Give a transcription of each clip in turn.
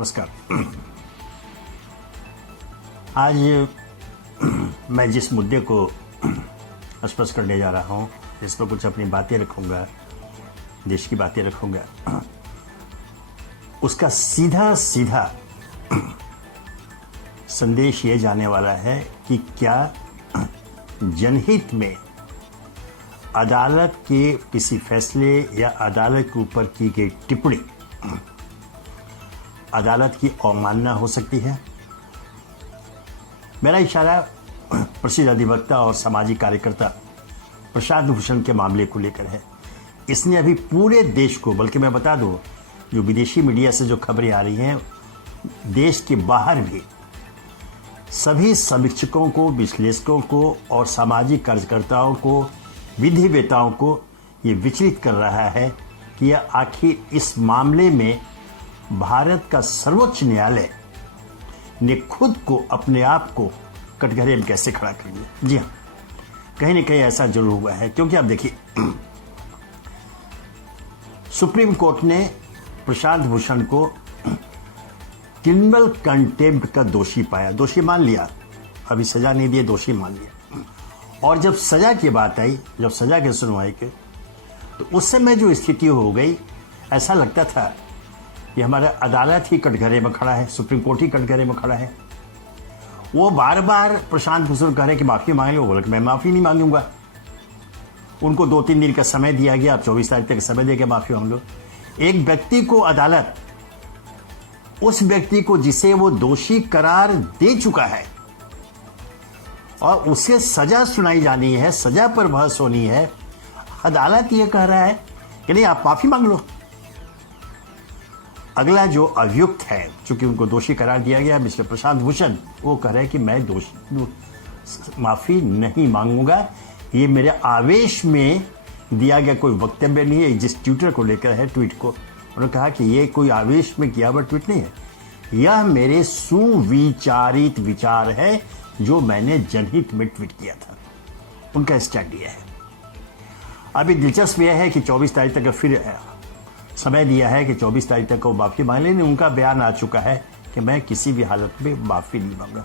नमस्कार। आज मैं जिस मुद्दे को स्पष्ट करने जा रहा हूँ, जिस पर कुछ अपनी बातें रखूँगा, देश की बातें रखूँगा, उसका सीधा सीधा संदेश ये जाने वाला है कि क्या जनहित में अदालत के किसी फैसले या अदालत के ऊपर की गई टिप्पणी अदालत की अवमानना हो सकती है। मेरा इशारा प्रसिद्ध अधिवक्ता और सामाजिक कार्यकर्ता प्रशांत भूषण के मामले को लेकर है। इसने अभी पूरे देश को, बल्कि मैं बता दूं, जो विदेशी मीडिया से जो खबरें आ रही हैं, देश के बाहर भी सभी समीक्षकों को, विश्लेषकों को और सामाजिक कार्यकर्ताओं को, विधिवेताओं को ये विचलित कर रहा है कि यह आखिर इस मामले में भारत का सर्वोच्च न्यायालय ने खुद को, अपने आप को कटघरे में कैसे खड़ा कर दिया। जी हाँ, कहीं ना कहीं ऐसा जरूर हुआ है, क्योंकि अब देखिए, सुप्रीम कोर्ट ने प्रशांत भूषण को क्रिमिनल कंटेम्प्ट का दोषी पाया, दोषी मान लिया, अभी सजा नहीं दी, दोषी मान लिया। और जब सजा की बात आई, जब सजा की सुनवाई की, तो उस समय जो स्थिति हो गई, ऐसा लगता था कि हमारा अदालत ही कटघरे में खड़ा है, सुप्रीम कोर्ट ही कटघरे में खड़ा है। वो बार बार प्रशांत भूषण कह रहे कि माफी मांग लो, बोले कि मैं माफी नहीं मांगूंगा। उनको 2-3 दिन का समय दिया गया, अब 24 तारीख तक समय देकर माफी मांग लो। एक व्यक्ति को अदालत, उस व्यक्ति को जिसे वो दोषी करार दे चुका है और उसे सजा सुनाई जानी है, सजा पर बहस होनी है, अदालत ये कह रहा है कि नहीं, आप माफी मांग लो। अगला जो अभियुक्त है, चूंकि उनको दोषी करार दिया गया, मिस्टर प्रशांत भूषण, वो कह रहे हैं कि मैं माफी नहीं मांगूंगा। ये मेरे आवेश में दिया गया कोई वक्तव्य नहीं है। जिस ट्विटर को लेकर है, ट्वीट को, उन्होंने कहा कि ये कोई आवेश में किया हुआ ट्वीट नहीं है, यह मेरे सुविचारित विचार है जो मैंने जनहित में ट्वीट किया था। उनका स्टैंड यह है। अभी दिलचस्प यह है कि 24 तारीख तक फिर समय दिया है कि 24 तारीख तक वो माफी मांग लेने। उनका बयान आ चुका है कि मैं किसी भी हालत में माफी नहीं मांगा।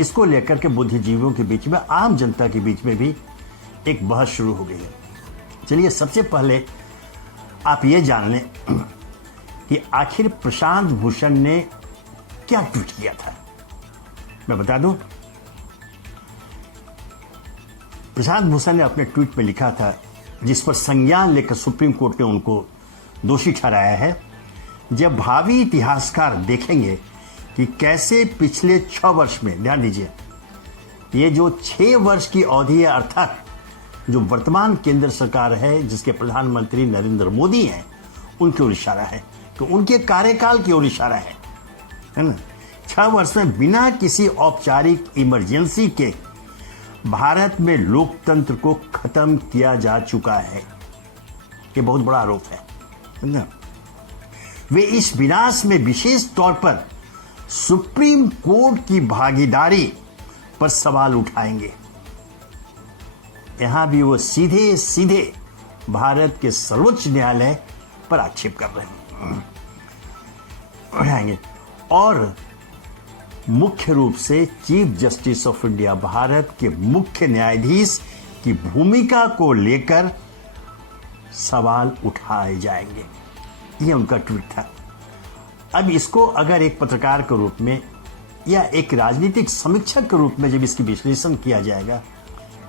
इसको लेकर के बुद्धिजीवियों के बीच में, आम जनता के बीच में भी एक बहस शुरू हो गई है। चलिए, सबसे पहले आप ये जान लें कि आखिर प्रशांत भूषण ने क्या ट्वीट किया था। मैं बता दूं, प्रशांत भूषण ने अपने ट्वीट में लिखा था, जिस पर संज्ञान लेकर सुप्रीम कोर्ट ने उनको दोषी ठहराया है, जब भावी इतिहासकार देखेंगे कि कैसे पिछले 6 वर्ष में, ध्यान दीजिए, ये जो 6 वर्ष की अवधि है, अर्थात जो वर्तमान केंद्र सरकार है, जिसके प्रधानमंत्री नरेंद्र मोदी हैं, उनकी ओर इशारा है, तो उनके कार्यकाल की ओर इशारा है ना। 6 वर्ष में बिना किसी औपचारिक इमरजेंसी के भारत में लोकतंत्र को खत्म किया जा चुका है। ये बहुत बड़ा आरोप है ना। वे इस विनाश में विशेष तौर पर सुप्रीम कोर्ट की भागीदारी पर सवाल उठाएंगे। यहां भी वो सीधे सीधे भारत के सर्वोच्च न्यायालय पर आक्षेप कर रहे हैं और मुख्य रूप से chief justice of India, Bharat के मुख्य न्यायाधीश की भूमिका को लेकर सवाल उठाए जाएंगे। यह उनका ट्वीट था। अब इसको अगर एक पत्रकार के रूप में या एक राजनीतिक समीक्षक के रूप में जब इसकी विश्लेषण किया जाएगा,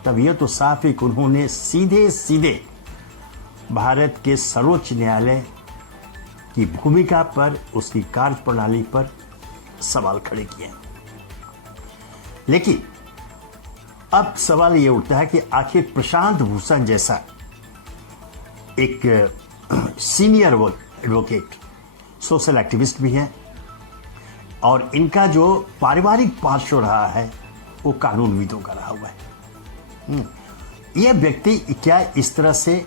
तब यह तो साफ है कि उन्होंने सीधे सीधे भारत के सर्वोच्च न्यायालय की भूमिका पर, उसकी कार्यप्रणाली पर सवाल खड़े किए। लेकिन अब सवाल यह उठता है कि आखिर प्रशांत भूषण जैसा एक सीनियर एडवोकेट, सोशल एक्टिविस्ट भी हैं, और इनका जो पारिवारिक पार्श्व रहा है वो कानूनविदों का रहा हुआ है। यह व्यक्ति क्या इस तरह से,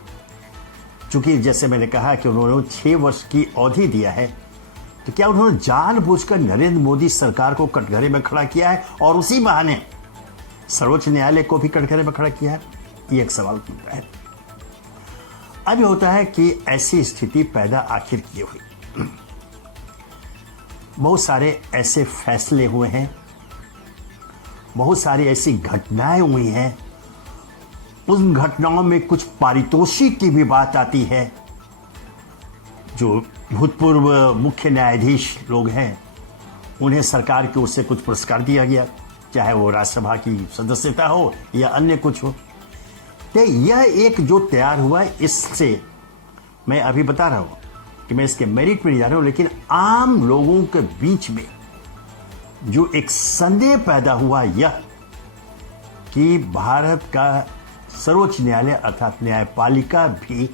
चूंकि जैसे मैंने कहा कि उन्होंने 6 वर्ष की अवधि दिया है, तो क्या उन्होंने जानबूझकर नरेंद्र मोदी सरकार को कटघरे में खड़ा किया है और उसी बहाने सर्वोच्च न्यायालय को भी कटघरे में खड़ा किया है? ये एक सवाल उठता है। अब ये होता है कि ऐसी स्थिति पैदा आखिर क्यों हुई। बहुत सारे ऐसे फैसले हुए हैं, बहुत सारी ऐसी घटनाएं हुई हैं, उन घटनाओं में कुछ पारितोषिक की भी बात आती है। जो भूतपूर्व मुख्य न्यायाधीश लोग हैं उन्हें सरकार की ओर से कुछ पुरस्कार दिया गया, चाहे वो राज्यसभा की सदस्यता हो या अन्य कुछ हो। तो यह एक जो तैयार हुआ है, इससे मैं अभी बता रहा हूं कि मैं इसके मेरिट में नहीं जा रहा हूं, लेकिन आम लोगों के बीच में जो एक संदेह पैदा हुआ यह कि भारत का सर्वोच्च न्यायालय अर्थात न्यायपालिका भी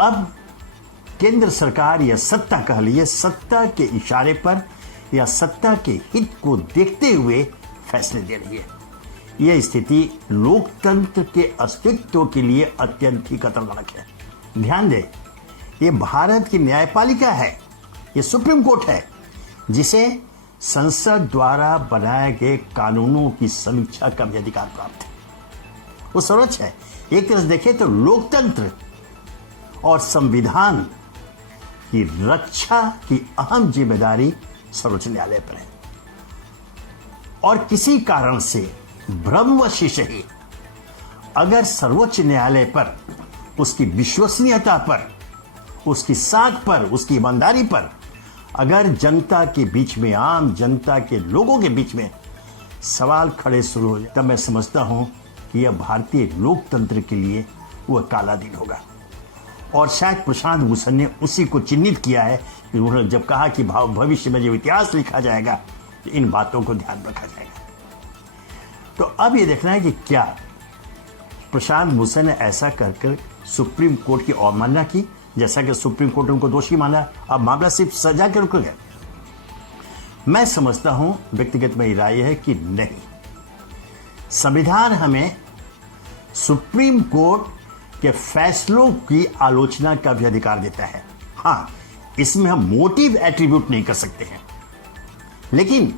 अब केंद्र सरकार या सत्ता कह लीजिए, सत्ता के इशारे पर या सत्ता के हित को देखते हुए फैसले दे रही है। यह स्थिति लोकतंत्र के अस्तित्व के लिए अत्यंत ही खतरनाक है। ध्यान दें, ये भारत की न्यायपालिका है, ये सुप्रीम कोर्ट है, जिसे संसद द्वारा बनाए गए कानूनों की समीक्षा का भी अधिकार प्राप्त है। वो सर्वोच्च है। एक तरह से देखें तो लोकतंत्र और संविधान की रक्षा की अहम जिम्मेदारी सर्वोच्च न्यायालय पर है। और किसी कारण से भ्रमवश ही अगर सर्वोच्च न्यायालय पर, उसकी विश्वसनीयता पर, उसकी साख पर, उसकी ईमानदारी पर अगर जनता के बीच में, आम जनता के लोगों के बीच में सवाल खड़े शुरू हो जाए, तब मैं समझता हूं कि यह भारतीय लोकतंत्र के लिए वह काला दिन होगा। और शायद प्रशांत भूषण ने उसी को चिन्हित किया है कि उन्होंने जब कहा कि भविष्य में जब इतिहास लिखा जाएगा तो इन बातों को ध्यान रखा जाएगा। तो अब यह देखना है कि क्या प्रशांत भूषण ने ऐसा कर सुप्रीम कोर्ट की अवमानना की, जैसा कि सुप्रीम कोर्ट ने उनको दोषी माना, अब मामला सिर्फ सजा के रुक गया। मैं समझता हूं, व्यक्तिगत मेरी राय है कि नहीं, संविधान हमें सुप्रीम कोर्ट के फैसलों की आलोचना का भी अधिकार देता है। हां, इसमें हम मोटिव एट्रीब्यूट नहीं कर सकते हैं, लेकिन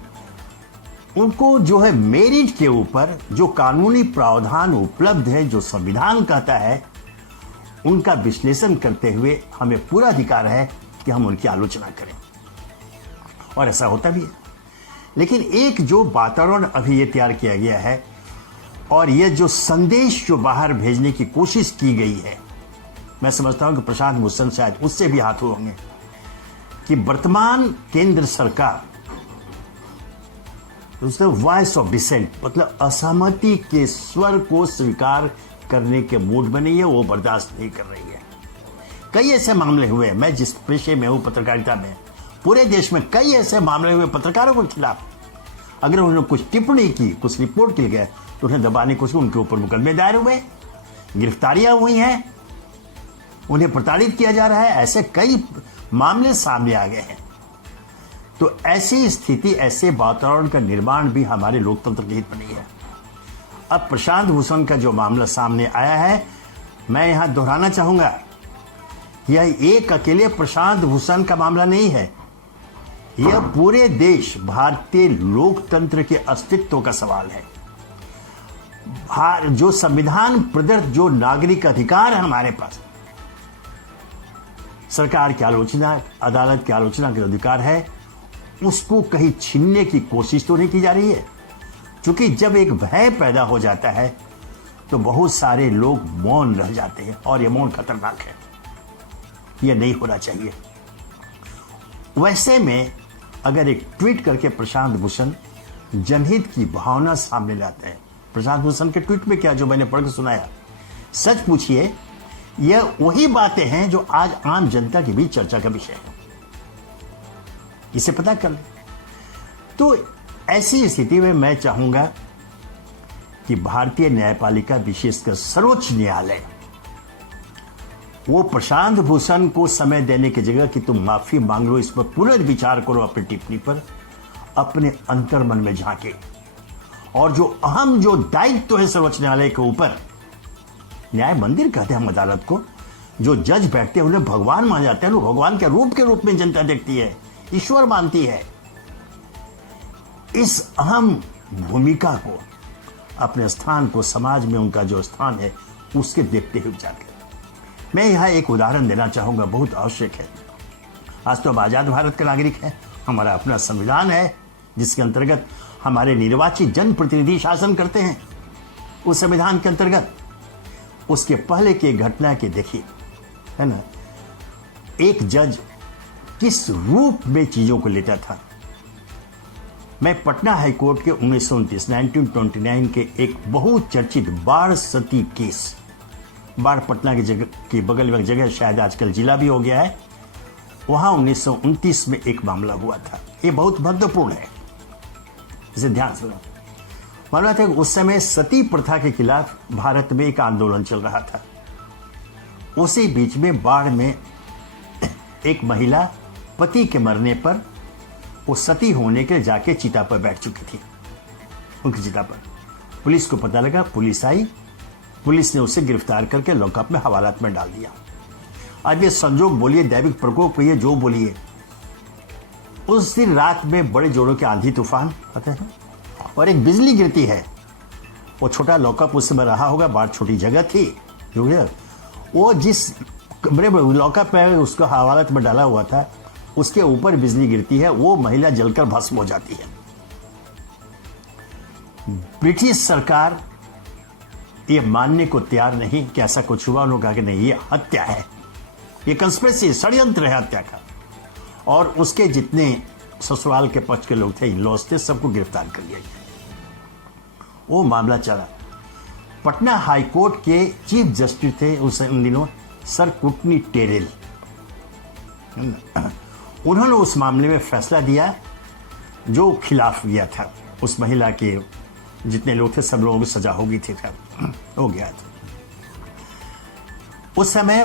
उनको जो है मेरिट के ऊपर जो कानूनी प्रावधान उपलब्ध है, जो संविधान कहता है, उनका विश्लेषण करते हुए हमें पूरा अधिकार है कि हम उनकी आलोचना करें, और ऐसा होता भी है। लेकिन एक जो वातावरण अभी ये तैयार किया गया है और ये जो संदेश जो बाहर भेजने की कोशिश की गई है, मैं समझता हूं कि प्रशांत भूषण शायद उससे भी हाथ होंगे कि वर्तमान केंद्र सरकार वॉइस ऑफ डिसेंट, मतलब असहमति के स्वर को स्वीकार करने के मूड में नहीं है, वो बर्दाश्त नहीं कर रही है। कई ऐसे मामले हुए, मैं जिस पेशे में हूं पत्रकारिता में, पूरे देश में कई ऐसे मामले हुए पत्रकारों के खिलाफ, अगर उन्होंने कुछ टिप्पणी की, कुछ रिपोर्ट की गए तो उन्हें दबाने को उनके ऊपर मुकदमे दायर हुए, गिरफ्तारियां हुई हैं, उन्हें प्रताड़ित किया जा रहा है। ऐसे कई मामले सामने आ गए हैं। तो ऐसी स्थिति, ऐसे वातावरण का निर्माण भी हमारे लोकतंत्र के हित में नहीं है। अब प्रशांत भूषण का जो मामला सामने आया है, मैं यहां दोहराना चाहूंगा, यह एक अकेले प्रशांत भूषण का मामला नहीं है, यह पूरे देश, भारतीय लोकतंत्र के अस्तित्व का सवाल है। जो संविधान प्रदत्त जो नागरिक अधिकार है हमारे पास, सरकार की आलोचना, अदालत की आलोचना का अधिकार है, उसको कहीं छीनने की कोशिश तो नहीं की जा रही है। क्योंकि जब एक भय पैदा हो जाता है तो बहुत सारे लोग मौन रह जाते हैं, और यह मौन खतरनाक है, यह नहीं होना चाहिए। वैसे में अगर एक ट्वीट करके प्रशांत भूषण जनहित की भावना सामने लाते हैं, प्रशांत भूषण के ट्वीट में क्या, जो मैंने पढ़ के सुनाया, सच पूछिए, यह वही बातें हैं जो आज आम जनता के बीच चर्चा का विषय है। इसे पता कर ले। तो ऐसी स्थिति में मैं चाहूंगा कि भारतीय न्यायपालिका, विशेषकर सर्वोच्च न्यायालय, वो प्रशांत भूषण को समय देने की जगह कि तुम माफी मांग लो, इस पर पुनर्विचार करो, अपनी टिप्पणी पर अपने अंतर्मन में झांके, और जो अहम जो दायित्व है सर्वोच्च न्यायालय के ऊपर, न्याय मंदिर कहते हैं हम अदालत को, जो जज बैठते हैं उन्हें भगवान मान जाते हैं, भगवान के रूप में जनता देखती है, ईश्वर मानती है। इस अहम भूमिका को, अपने स्थान को, समाज में उनका जो स्थान है, उसके देखते हुए विचार करें। मैं यहां एक उदाहरण देना चाहूंगा, बहुत आवश्यक है। आज तो हम आजाद भारत के नागरिक हैं, हमारा अपना संविधान है जिसके अंतर्गत हमारे निर्वाचित जनप्रतिनिधि शासन करते हैं। उस संविधान के अंतर्गत उसके पहले की घटना के देखिए, है ना, एक जज किस रूप में चीजों को लेता था। मैं पटना हाईकोर्ट के 1929 के एक बहुचर्चित बाढ़ सती केस, बाढ़ पटना की जगह के बगल में एक जगह, शायद आजकल जिला भी हो गया है, वहां 1929 में एक मामला हुआ था। ये बहुत महत्वपूर्ण है, इसे ध्यान से सुनो। मालूम था कि उस समय सती प्रथा के खिलाफ भारत में एक आंदोलन चल रहा था। उसी बीच में बाढ़ में एक महिला पति के मरने पर वो सती होने के जाके चिता पर बैठ चुकी थी। उनकी चिता पर पुलिस को पता लगा, पुलिस आई, पुलिस ने उसे गिरफ्तार करके लॉकअप में हवालात में डाल दिया। आज ये संजोग बोलिए, दैविक प्रकोप ये जो बोलिए, उस दिन रात में बड़े जोरों के आंधी तूफान आते हैं और एक बिजली गिरती है। वो छोटा लॉकअप उस समय रहा होगा, बाढ़ छोटी जगह थी, जो है वो जिस कमरे में लॉकअप है उसको हवालात में डाला हुआ था, उसके ऊपर बिजली गिरती है, वो महिला जलकर भस्म हो जाती है। ब्रिटिश सरकार ये मानने को तैयार नहीं कि ऐसा कुछ हुआ। उन्होंने कहा कि नहीं, ये हत्या है, ये कंस्पिरेसी, षड्यंत्र है हत्या का। और उसके जितने ससुराल के पक्ष के लोग थे, इन लॉज थे, सबको गिरफ्तार कर लिया गया। वो मामला चला। पटना हाईकोर्ट के चीफ जस्टिस थे उन दिनों सर कुटनी टेरेल। उन्होंने उस मामले में फैसला दिया जो खिलाफ गया था। उस महिला के जितने लोग थे सब लोगों की सजा हो गई थी, हो गया था। उस समय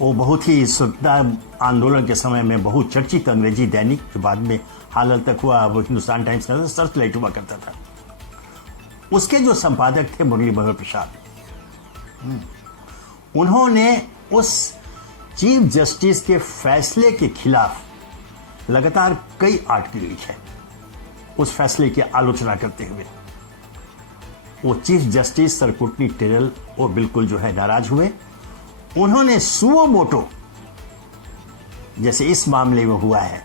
वो बहुत ही स्वतंत्रता आंदोलन के समय में बहुत चर्चित अंग्रेजी दैनिक, जो बाद में हाल तक हुआ वो हिंदुस्तान टाइम्स का सर्चलाइट हुआ करता था, उसके जो संपादक थे मुरली मनोहर प्रसाद, उन्होंने उस चीफ जस्टिस के फैसले के खिलाफ लगातार कई आर्टिकल लिखे, उस फैसले की आलोचना करते हुए। वो चीफ जस्टिस सर कुटनी टेरल वो बिल्कुल जो है नाराज हुए। उन्होंने सुओ मोटो, जैसे इस मामले में हुआ है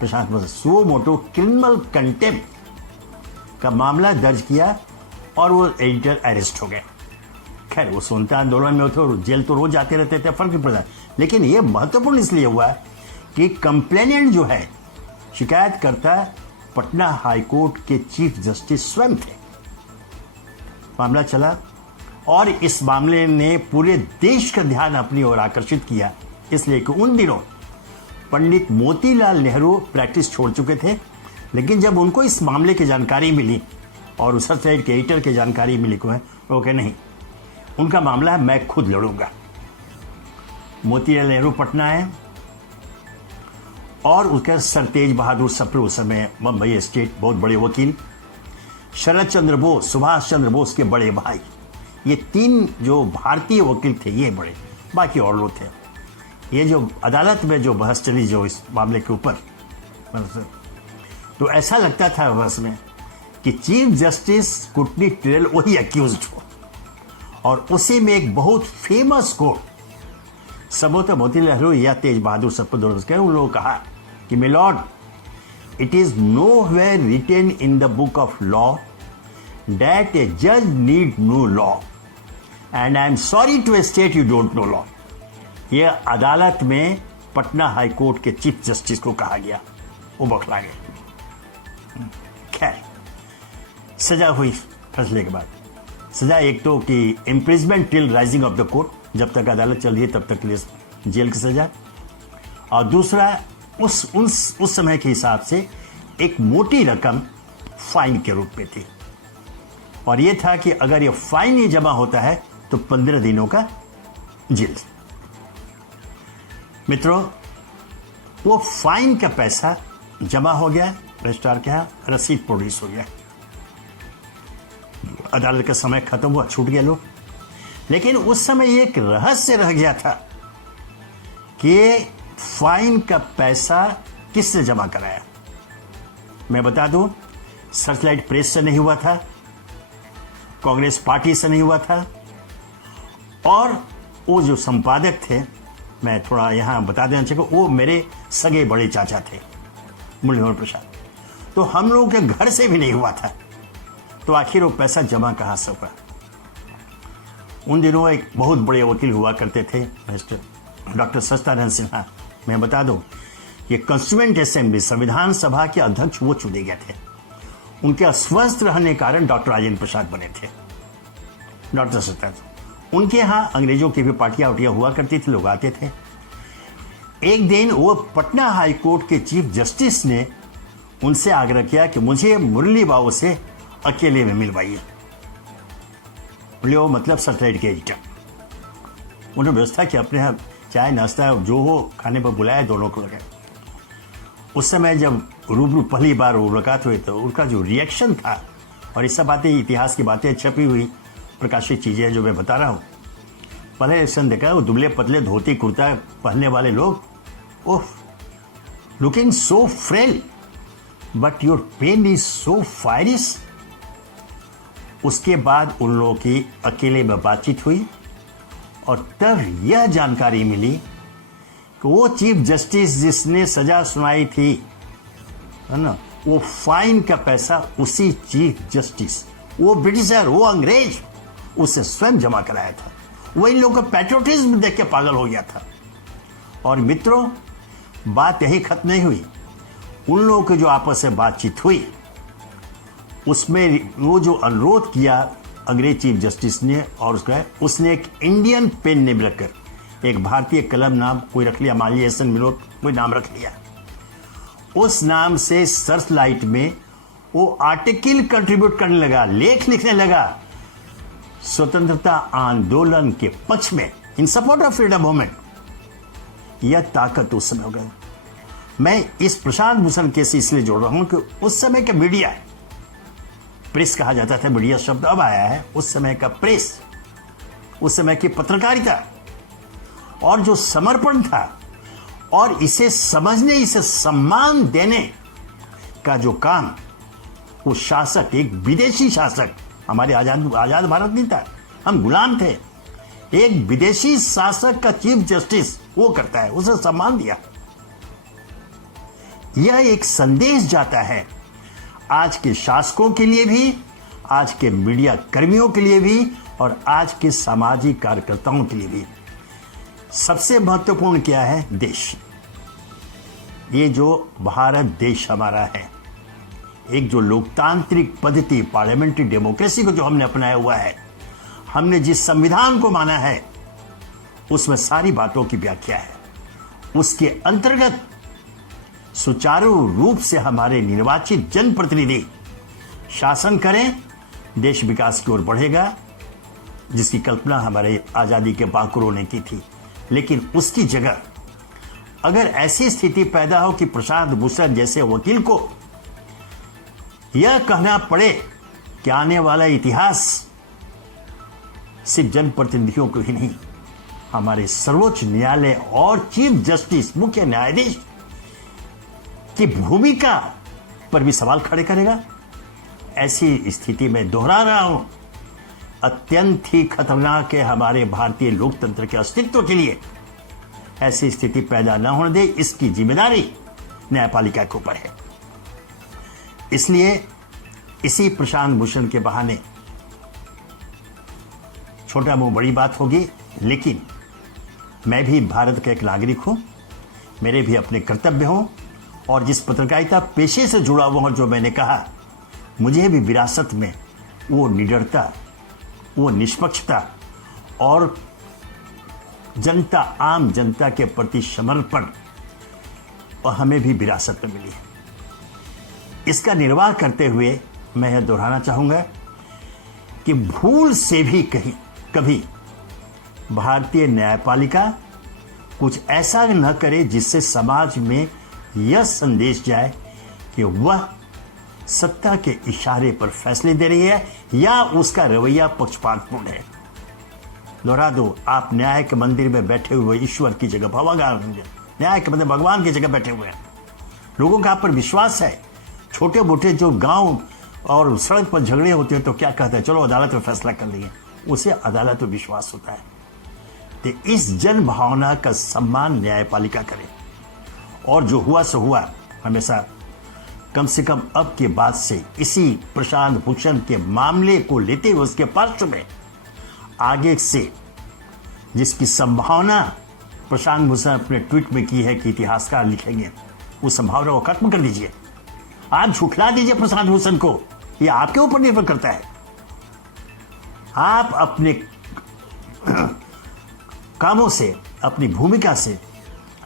Prashant Bhushan, suo motu criminal contempt का मामला दर्ज किया और वो एडिटर अरेस्ट हो गए। खैर वो स्वतंत्रता आंदोलन में थे, जेल तो रोज जाते रहते थे, फर्क नहीं पड़ता। लेकिन ये महत्वपूर्ण इसलिए हुआ कि कंप्लेनेंट जो है, शिकायतकर्ता, पटना हाईकोर्ट के चीफ जस्टिस स्वयं थे। मामला चला और इस मामले ने पूरे देश का ध्यान अपनी ओर आकर्षित किया, इसलिए कि उन दिनों पंडित मोतीलाल नेहरू प्रैक्टिस छोड़ चुके थे। लेकिन जब उनको इस मामले की जानकारी मिली और उस साइड के एडिटर की जानकारी मिली को है, वो कहे नहीं, उनका मामला है, मैं खुद लड़ूंगा। मोतीलाल नेहरू पटना है और उसके सर तेज बहादुर सप्रू, उस समय बम्बई स्टेट, बहुत बड़े वकील, शरद चंद्र बोस, सुभाष चंद्र बोस के बड़े भाई, ये तीन जो भारतीय वकील थे ये बड़े, बाकी और लोग थे। ये जो अदालत में जो बहस चली जो इस मामले के ऊपर, तो ऐसा लगता था बहस में कि चीफ जस्टिस कुटनी टेरल वही अक्यूज्ड हो। और उसी में एक बहुत फेमस कोर्ट सबोता मोतीलाल नेहरू या तेज बहादुर सप्रू दोनों के उन लोगों कहा कि my Lord, it is nowhere written in the book of law that a judge need know law and I am sorry to state you don't know law। यह अदालत में पटना हाईकोर्ट के चीफ जस्टिस को कहा गया, वो बौखला गए। खैर सजा हुई फैसले के बाद। सजा एक तो कि imprisonment till rising of the court, जब तक अदालत चल रही है तब तक के लिए जेल की सजा, और दूसरा उस समय के हिसाब से एक मोटी रकम फाइन के रूप में थी। और यह था कि अगर ये फाइन ही जमा होता है तो 15 दिनों का जेल। मित्रों, वो फाइन का पैसा जमा हो गया, रजिस्ट्रार के यहां रसीद प्रोड्यूस हो गया, अदालत का समय खत्म हुआ, छूट गया लोग। लेकिन उस समय एक रहस्य रह गया था कि फाइन का पैसा किससे जमा कराया। मैं बता दूं, सर्चलाइट प्रेस से नहीं हुआ था, कांग्रेस पार्टी से नहीं हुआ था, और वो जो संपादक थे मैं थोड़ा यहाँ बता देना चाहिए, वो मेरे सगे बड़े चाचा थे मुरली मनोहर प्रसाद। तो हम लोगों के घर से भी नहीं हुआ था, तो आखिर वो पैसा जमा कहाँ से हुआ। उन दिनों एक बहुत बड़े वकील हुआ करते थे मिस्टर डॉक्टर सच्चिदानंद सिन्हा। मैं बता दूं, ये कॉन्स्टिट्यूएंट असेंबली संविधान सभा के अध्यक्ष वो चुने गए थे। उनके अस्वस्थ रहने के कारण डॉक्टर राजेंद्र प्रसाद बने थे डॉक्टर सच्चिदानंद। उनके यहाँ अंग्रेजों की भी पार्टियां उटियां हुआ करती थी, लोग आते थे। एक दिन वो पटना हाई कोर्ट के चीफ जस्टिस ने उनसे आग्रह किया कि मुझे मुरली बाबू से अकेले में मिलवाइए। मुरली बाबू मतलब सैटेलाइट के एडिटर। उन्होंने व्यवस्था की, अपने यहाँ चाय नाश्ता जो हो खाने पर बुलाया, दोनों को लगाया। उस समय जब रूबरू पहली बार मुलाकात हुई तो उनका जो रिएक्शन था, और ये सब बातें इतिहास की बातें छपी हुई प्रकाशित चीज़ें जो मैं बता रहा हूँ। पहले रिएक्शन देखा, वो दुबले पतले धोती कुर्ता पहनने वाले लोग, oh looking so frail but your pen is so fierce. उसके बाद उन लोगों की अकेले में बातचीत हुई और तब यह जानकारी मिली कि वो चीफ जस्टिस जिसने सजा सुनाई थी, है ना, वो फाइन का पैसा उसी चीफ जस्टिस, वो ब्रिटिशर, वो अंग्रेज, उसे स्वयं जमा कराया था। वो इन लोगों का पैट्रियोटिज्म देख के पागल हो गया था। और मित्रों, बात यही खत्म नहीं हुई। उन लोगों की जो आपस में बातचीत हुई, उसमें वो जो अनुरोध किया अंग्रेज चीफ जस्टिस ने, और उसने एक इंडियन पेन नेम रखकर एक भारतीय कलम नाम कोई रख लिया, मान लिया एस एन मिलोट कोई नाम रख लिया। उस नाम से सर्चलाइट में वो आर्टिकल कंट्रीब्यूट करने लगा, लेख लिखने लगा स्वतंत्रता आंदोलन के पक्ष में, इन सपोर्ट ऑफ फ्रीडम मूवमेंट। यह ताकत उस समय हो गई। मैं इस प्रशांत भूषण केस इसलिए जोड़ रहा हूं कि उस समय का मीडिया, प्रेस कहा जाता था, मीडिया शब्द अब आया है, उस समय का प्रेस, उस समय की पत्रकारिता और जो समर्पण था, और इसे समझने, इसे सम्मान देने का जो काम वो शासक, एक विदेशी शासक, हमारे आजाद भारत नहीं था, हम गुलाम थे, एक विदेशी शासक का चीफ जस्टिस वो करता है, उसे सम्मान दिया। यह एक संदेश जाता है आज के शासकों के लिए भी, आज के मीडिया कर्मियों के लिए भी, और आज के सामाजिक कार्यकर्ताओं के लिए भी। सबसे महत्वपूर्ण क्या है? देश। ये जो भारत देश हमारा है, एक जो लोकतांत्रिक पद्धति, पार्लियामेंट्री डेमोक्रेसी को जो हमने अपनाया हुआ है, हमने जिस संविधान को माना है, उसमें सारी बातों की व्याख्या है। उसके अंतर्गत सुचारू रूप से हमारे निर्वाचित जनप्रतिनिधि शासन करें, देश विकास की ओर बढ़ेगा, जिसकी कल्पना हमारे आजादी के बाकुरों ने की थी। लेकिन उसकी जगह अगर ऐसी स्थिति पैदा हो कि प्रशांत भूषण जैसे वकील को यह कहना पड़े कि आने वाला इतिहास सिर्फ जनप्रतिनिधियों को ही नहीं, हमारे सर्वोच्च न्यायालय और चीफ जस्टिस, मुख्य न्यायाधीश की भूमिका पर भी सवाल खड़े करेगा। ऐसी स्थिति में दोहरा रहा हूं, अत्यंत ही खतरनाक है हमारे भारतीय लोकतंत्र के अस्तित्व के लिए। ऐसी स्थिति पैदा न होने दे, इसकी जिम्मेदारी न्यायपालिका के ऊपर है। इसलिए इसी प्रशांत भूषण के बहाने छोटा मुंह बड़ी बात होगी, लेकिन मैं भी भारत का एक नागरिक हूं, मेरे भी अपने कर्तव्य हों, और जिस पत्रकारिता पेशे से जुड़ा हुआ हूं, जो मैंने कहा, मुझे भी विरासत में वो निडरता, वो निष्पक्षता और जनता, आम जनता के प्रति समर्पण, और हमें भी विरासत में मिली है। इसका निर्वाह करते हुए मैं यह दोहराना चाहूंगा कि भूल से भी कभी भारतीय न्यायपालिका कुछ ऐसा न करे जिससे समाज में यह संदेश जाए कि वह सत्ता के इशारे पर फैसले दे रही है या उसका रवैया पक्षपातपूर्ण है। दोहरा दो, आप न्याय के मंदिर में बैठे हुए ईश्वर की जगह, भगवान, न्याय के मंदिर भगवान की जगह बैठे हुए हैं, लोगों का आप पर विश्वास है। छोटे मोटे जो गांव और सड़क पर झगड़े होते हैं तो क्या कहते हैं, चलो अदालत में फैसला कर लेंगे, उसे अदालत में विश्वास होता है। तो इस जन भावना का सम्मान न्यायपालिका करे और जो हुआ सो हुआ। हमेशा कम से कम अब के बाद से इसी प्रशांत भूषण के मामले को लेते हुए उसके पार्श्व में आगे से जिसकी संभावना प्रशांत भूषण अपने ट्वीट में की है कि इतिहासकार लिखेंगे, उस संभावना को खत्म कर दीजिए। आप झुठला दीजिए प्रशांत भूषण को, ये आपके ऊपर निर्भर करता है। आप अपने कामों से, अपनी भूमिका से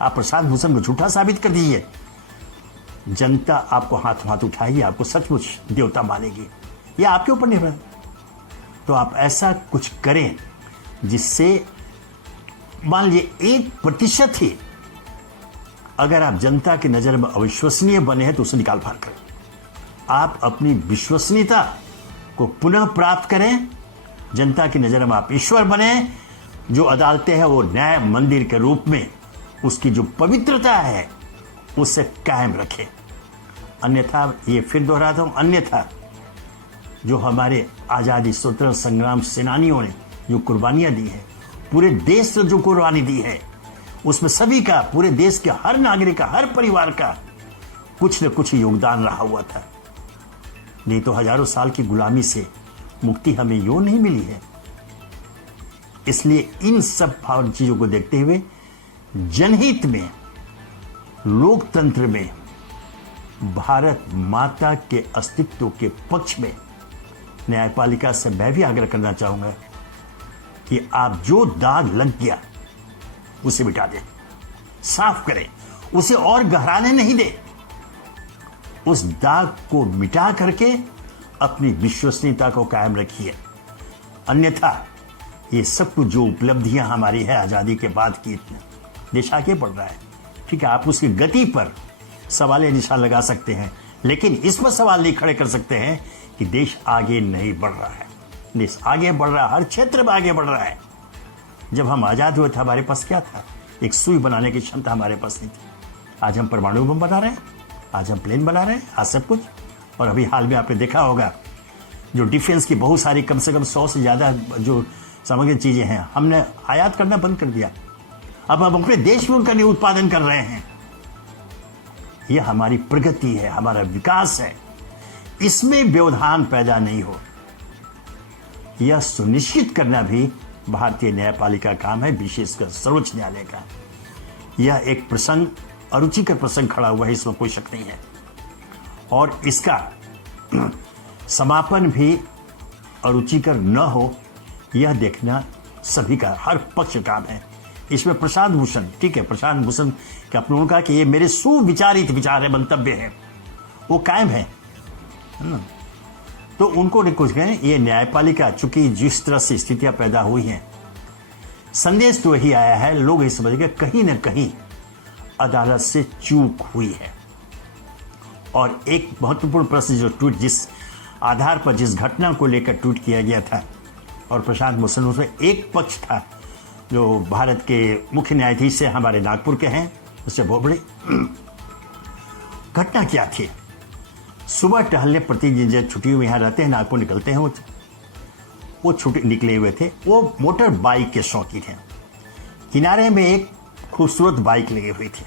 आप प्रशांत भूषण को झूठा साबित कर दीजिए। जनता आपको हाथ हाथ उठाएगी, आपको सचमुच देवता मानेगी, ये आपके ऊपर निर्भर है। तो आप ऐसा कुछ करें जिससे मान लीजिए 1% ही अगर आप जनता की नजर में अविश्वसनीय बने हैं तो उसे निकाल फाड़ करें। आप अपनी विश्वसनीयता को पुनः प्राप्त करें, जनता की नजर में आप ईश्वर बने। जो अदालतें हैं वो न्याय मंदिर के रूप में उसकी जो पवित्रता है उसे कायम रखें। अन्यथा, ये फिर दोहराता हूं, अन्यथा जो हमारे आजादी स्वतंत्रता संग्राम सेनानियों ने जो कुर्बानियां दी है, पूरे देश से जो कुर्बानी दी है, उसमें सभी का, पूरे देश के हर नागरिक का, हर परिवार का कुछ न कुछ योगदान रहा हुआ था। नहीं तो हजारों साल की गुलामी से मुक्ति हमें यूं नहीं मिली है। इसलिए इन सब चीजों को देखते हुए जनहित में, लोकतंत्र में, भारत माता के अस्तित्व के पक्ष में न्यायपालिका से मैं भी आग्रह करना चाहूंगा कि आप जो दाग लग गया उसे मिटा दें, साफ करें, उसे और गहराने नहीं दें। उस दाग को मिटा करके अपनी विश्वसनीयता को कायम रखिए। अन्यथा ये सब कुछ जो उपलब्धियां हमारी है आजादी के बाद की, देश आगे बढ़ रहा है, ठीक है, आप उसकी गति पर सवाल निशान लगा सकते हैं, लेकिन इस पर सवाल नहीं खड़े कर सकते हैं कि देश आगे नहीं बढ़ रहा है। देश आगे बढ़ रहा है, हर क्षेत्र में आगे बढ़ रहा है। जब हम आजाद हुए थे हमारे पास क्या था? एक सुई बनाने की क्षमता हमारे पास नहीं थी। आज हम परमाणु बम बना रहे हैं, आज हम प्लेन बना रहे हैं, आज सब कुछ। और अभी हाल में आपने देखा होगा जो डिफेंस की बहुत सारी, कम से कम 100 से ज्यादा जो सामग्री चीजें हैं, हमने आयात करना बंद कर दिया। अब हम अपने देश में उनका उत्पादन कर रहे हैं। यह हमारी प्रगति है, हमारा विकास है। इसमें व्यवधान पैदा नहीं हो, यह सुनिश्चित करना भी भारतीय न्यायपालिका का काम है, विशेषकर सर्वोच्च न्यायालय का। यह एक प्रसंग, अरुचिकर प्रसंग खड़ा हुआ है, इसमें कोई शक नहीं है। और इसका समापन भी अरुचिकर न हो, यह देखना सभी का, हर पक्ष काम है। इसमें प्रशांत भूषण, ठीक है, प्रशांत भूषण का अपने उन्होंने कहा कि ये मेरे सुविचारित विचार है, मंतव्य है, वो कायम है ना? तो उनको कुछ कहें, ये न्यायपालिका चूंकि जिस तरह से स्थितियां पैदा हुई हैं, संदेश तो यही आया है, लोग ये समझ गए कहीं ना कहीं अदालत से चूक हुई है। और एक महत्वपूर्ण प्रश्न जो ट्वीट, जिस आधार पर, जिस घटना को लेकर ट्वीट किया गया था, और प्रशांत भूषण उसमें एक पक्ष था जो भारत के मुख्य न्यायाधीश से हमारे नागपुर के हैं, उससे बहुत बड़ी घटना क्या थी? सुबह टहलने प्रतिदिन जब छुट्टियों में यहाँ रहते हैं, नागपुर निकलते हैं, वो छुट्टी निकले हुए थे। वो मोटर बाइक के शौकीन हैं। किनारे में एक खूबसूरत बाइक लगी हुई थी,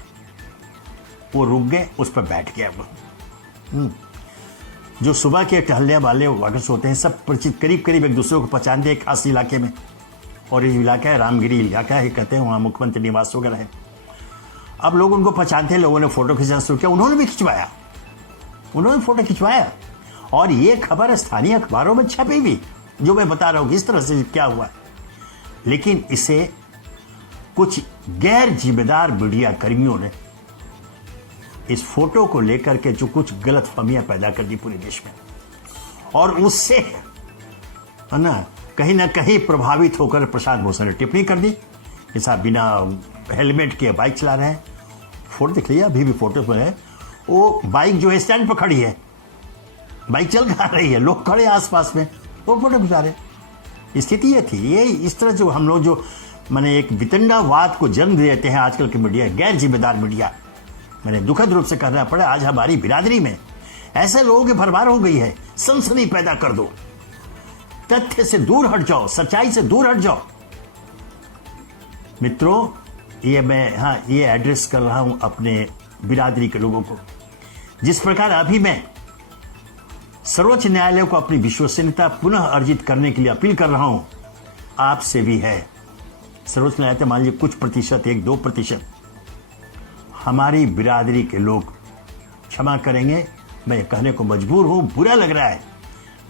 वो रुक गए, उस पर बैठ गया। वो जो सुबह के टहलने वाले वाकर्स होते हैं, सब परिचित, करीब करीब एक दूसरे को पहचानते हैं खास इलाके में। और ये इलाका है रामगिरी इलाका है, कहते हैं, वहाँ मुख्यमंत्री निवास वगैरह है। अब लोग उनको पहचानते हैं, लोगों ने फोटो खींचना शुरू किया, उन्होंने भी खिंचवाया, उन्होंने फोटो खिंचवाया। और ये खबर स्थानीय अखबारों में छपी भी, जो मैं बता रहा हूँ इस तरह से क्या हुआ। लेकिन इसे कुछ गैर जिम्मेदार मीडिया कर्मियों ने इस फोटो को लेकर के जो कुछ गलतफहमियां पैदा कर दी पूरे देश में, और उससे है ना कहीं प्रभावित होकर प्रशांत भूषण ने टिप्पणी कर दी कि साहब बिना हेलमेट के बाइक चला रहे हैं। फोटो दिख लिया, अभी भी फोटो पर है, वो बाइक जो है स्टैंड पर खड़ी है, बाइक चल कर रही है, लोग खड़े आसपास में, वो फोटो खिंचा रहे। स्थिति ये थी। ये इस तरह जो हम लोग जो मैंने एक वितंडावाद को जन्म देते हैं आजकल के मीडिया, गैर जिम्मेदार मीडिया, मैंने दुखद रूप से कहना पड़ा, आज हमारी बिरादरी में ऐसे लोगों की भरमार हो गई है। सनसनी पैदा कर दो, तथ्य से दूर हट जाओ, सच्चाई से दूर हट जाओ, मित्रों, ये एड्रेस कर रहा हूं अपने बिरादरी के लोगों को। जिस प्रकार अभी मैं सर्वोच्च न्यायालय को अपनी विश्वसनीयता पुनः अर्जित करने के लिए अपील कर रहा हूं, आपसे भी है। सर्वोच्च न्यायालय मान लीजिए कुछ प्रतिशत, 1-2% हमारी बिरादरी के लोग क्षमा करेंगे, मैं कहने को मजबूर हूं, बुरा लग रहा है,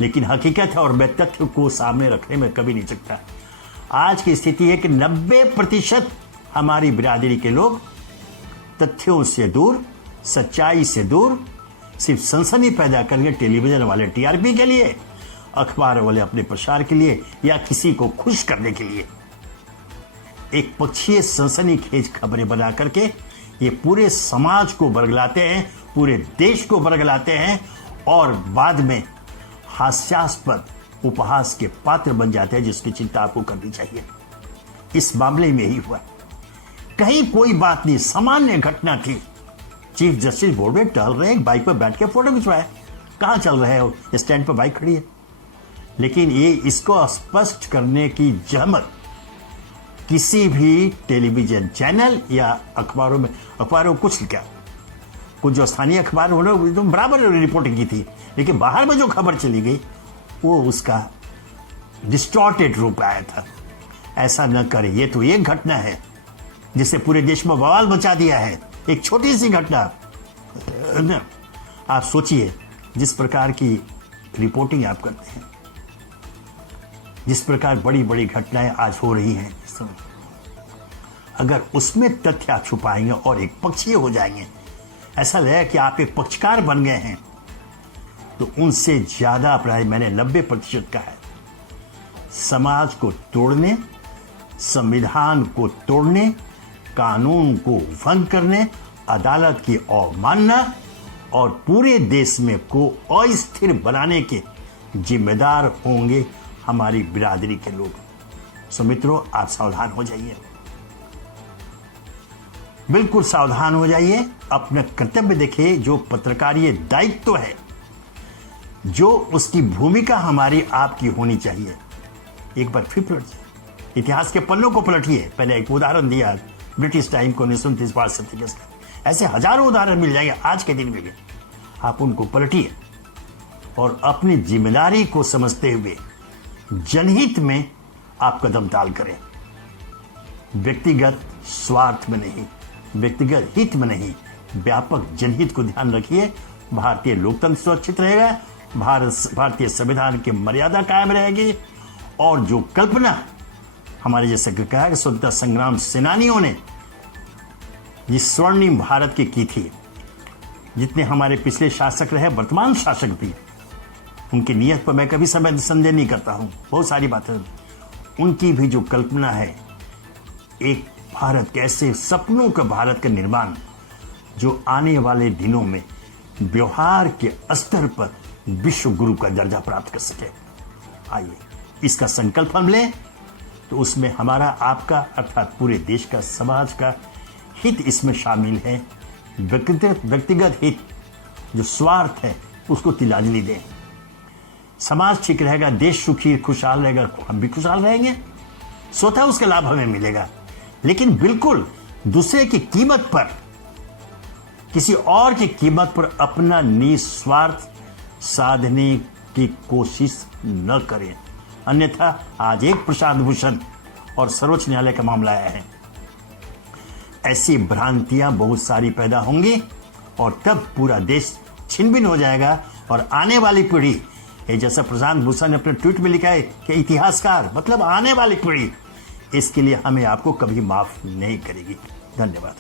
लेकिन हकीकत है और मैं तथ्य को सामने रखने में कभी नहीं सकता। आज की स्थिति है कि 90% हमारी बिरादरी के लोग तथ्यों से दूर, सच्चाई से दूर, सिर्फ सनसनी पैदा करेंगे टेलीविजन वाले टीआरपी के लिए, अखबार वाले अपने प्रसार के लिए, या किसी को खुश करने के लिए एक पक्षीय सनसनीखेज खबरें बना करके ये पूरे समाज को बरगलाते हैं, पूरे देश को बरगलाते हैं और बाद में हास्यास्पद उपहास के पात्र बन जाते हैं, जिसकी चिंता आपको करनी चाहिए। इस मामले में यही हुआ, कहीं कोई बात नहीं, सामान्य घटना थी। चीफ जस्टिस बोर्ड में टहल रहे, बाइक पर बैठ के फोटो खिंचवाया। कहां चल रहे हो? स्टैंड पर बाइक खड़ी है। लेकिन ये इसको स्पष्ट करने की जहमत किसी भी टेलीविजन चैनल या अखबारों कुछ क्या, कुछ जो स्थानीय अखबार उन्होंने तो बराबर रिपोर्टिंग की थी, लेकिन बाहर में जो खबर चली गई वो उसका डिस्टॉर्टेड रूप आया था। ऐसा न करें। ये तो एक घटना है जिससे पूरे देश में बवाल मचा दिया है, एक छोटी सी घटना। आप सोचिए जिस प्रकार की रिपोर्टिंग आप करते हैं, जिस प्रकार बड़ी बड़ी घटनाएं आज हो रही हैं, अगर उसमें तथ्य आप छुपाएंगे और एक पक्षीय हो जाएंगे, ऐसा लगेगा कि आप एक पक्षकार बन गए हैं, तो उनसे ज्यादा अपराध, मैंने 90% कहा है, समाज को तोड़ने, संविधान को तोड़ने, कानून को भंग करने, अदालत की अवमानना और पूरे देश में को अस्थिर बनाने के जिम्मेदार होंगे हमारी बिरादरी के लोग। सो मित्रों, आप सावधान हो जाइए, बिल्कुल सावधान हो जाइए, अपना कर्तव्य देखिए, जो पत्रकारीय दायित्व है, जो उसकी भूमिका हमारी आपकी होनी चाहिए। एक बार फिर पलट इतिहास के पन्नों को पलटिए। पहले एक उदाहरण दिया ब्रिटिश टाइम को 1930 का, ऐसे हजारों उदाहरण मिल जाएंगे आज के दिन में भी। आप उनको पलटिए और अपनी जिम्मेदारी को समझते हुए जनहित में आप कदम डाल करें, व्यक्तिगत स्वार्थ में नहीं, व्यक्तिगत हित में नहीं, व्यापक जनहित को ध्यान रखिए। भारतीय लोकतंत्र सुरक्षित रहेगा, भारतीय संविधान की मर्यादा कायम रहेगी, और जो कल्पना हमारे जैसे कहा कि स्वतंत्रता संग्राम सेनानियों ने जिस स्वर्णिम भारत की थी, जितने हमारे पिछले शासक रहे, वर्तमान शासक भी, उनकी नीयत पर मैं कभी संदेह नहीं करता हूं, बहुत सारी बातें, उनकी भी जो कल्पना है एक भारत के, ऐसे सपनों का भारत का निर्माण जो आने वाले दिनों में व्यवहार के स्तर पर विश्व गुरु का दर्जा प्राप्त कर सके। आइए इसका संकल्प हम लें, तो उसमें हमारा, आपका, अर्थात पूरे देश का, समाज का हित इसमें शामिल है। व्यक्तिगत हित, जो स्वार्थ है, उसको तिलांजलि दें। समाज ठीक रहेगा, देश सुखी खुशहाल रहेगा, हम भी खुशहाल रहेंगे, स्वतः उसका लाभ हमें मिलेगा। लेकिन बिल्कुल दूसरे की कीमत पर, किसी और की कीमत पर अपना निस्वार्थ साधने की कोशिश न करें, अन्यथा आज एक प्रशांत भूषण और सर्वोच्च न्यायालय का मामला आया है। ऐसी भ्रांतियां बहुत सारी पैदा होंगी और तब पूरा देश छिन्न-भिन्न हो जाएगा, और आने वाली पीढ़ी, जैसा प्रशांत भूषण ने अपने ट्वीट में लिखा है कि इतिहासकार मतलब आने वाली पीढ़ी, इसके लिए हमें आपको कभी माफ नहीं करेगी। धन्यवाद।